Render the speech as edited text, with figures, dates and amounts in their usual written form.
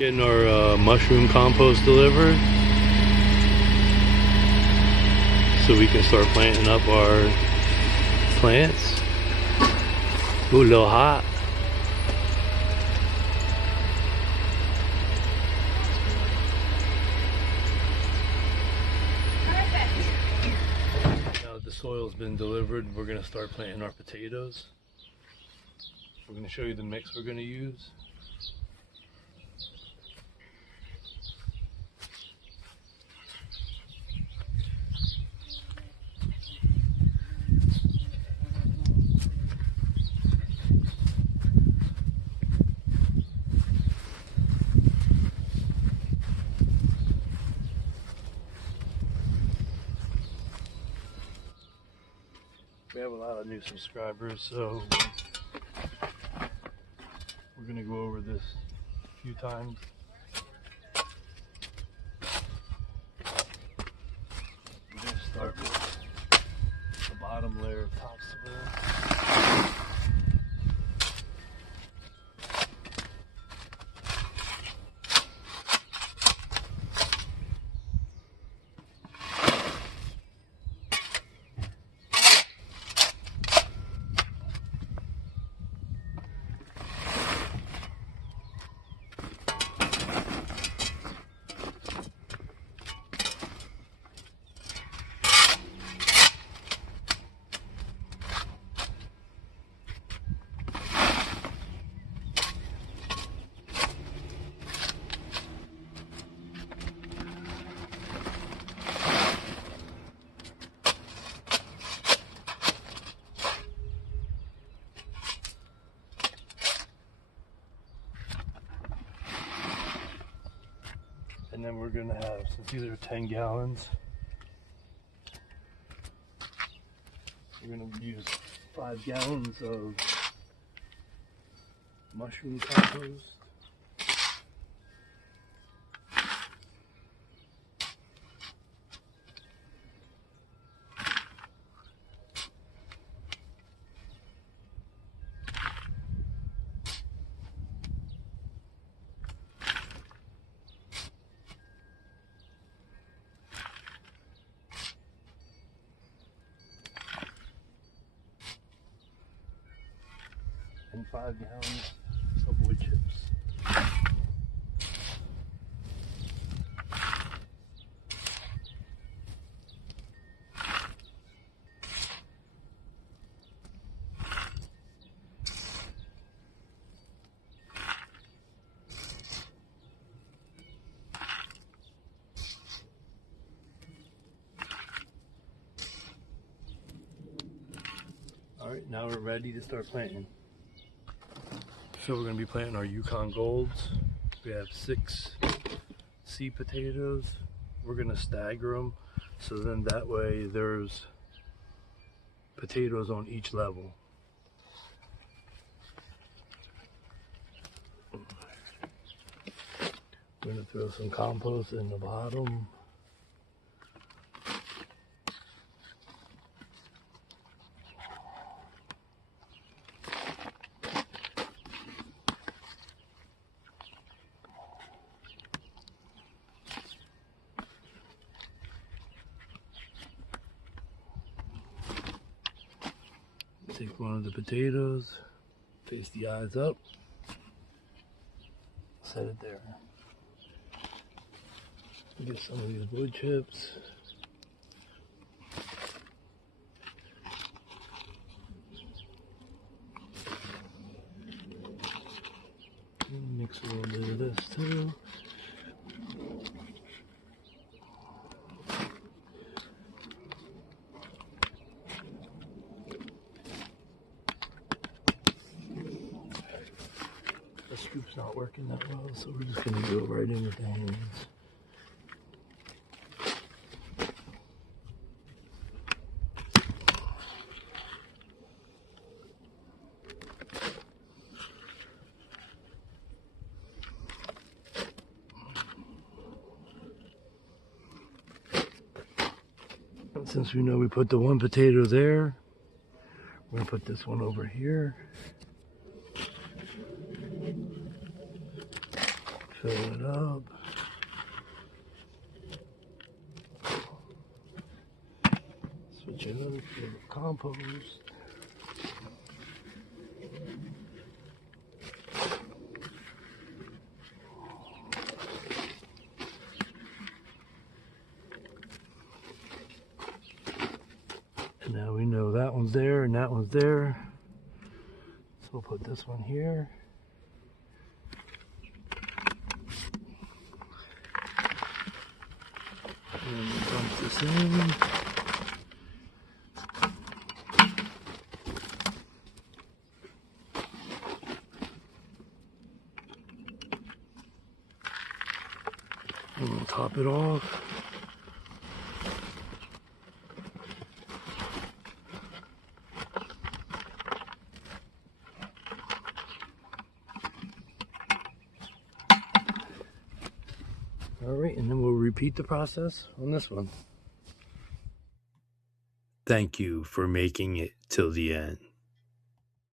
Getting our mushroom compost delivered so we can start planting up our plants. Ooh, a little hot. Now that the soil's been delivered, we're gonna start planting our potatoes. We're gonna show you the mix we're gonna use. We have a lot of new subscribers, so we're gonna go over this a few times. We're gonna start with the bottom layer of topsoil. And then we're gonna have, since these are 10 gallons, we're gonna use 5 gallons of mushroom compost. And 5 gallons of wood chips. Alright, now we're ready to start planting. So we're going to be planting our Yukon Golds. We have 6 seed potatoes. We're going to stagger them, so then that way there's potatoes on each level. We're going to throw some compost in the bottom. Take one of the potatoes, face the eyes up, set it there. Get some of these wood chips. Mix a little bit of this too. The scoop's not working that well, so we're just going to go right in with the hands. And since we know we put the one potato there, we're going to put this one over here. Fill it up. Switch it up for compost. And now we know that one's there and that one's there. So we'll put this one here. And dump this in. And we'll top it off. Alright, and then we'll repeat the process on this one. Thank you for making it till the end.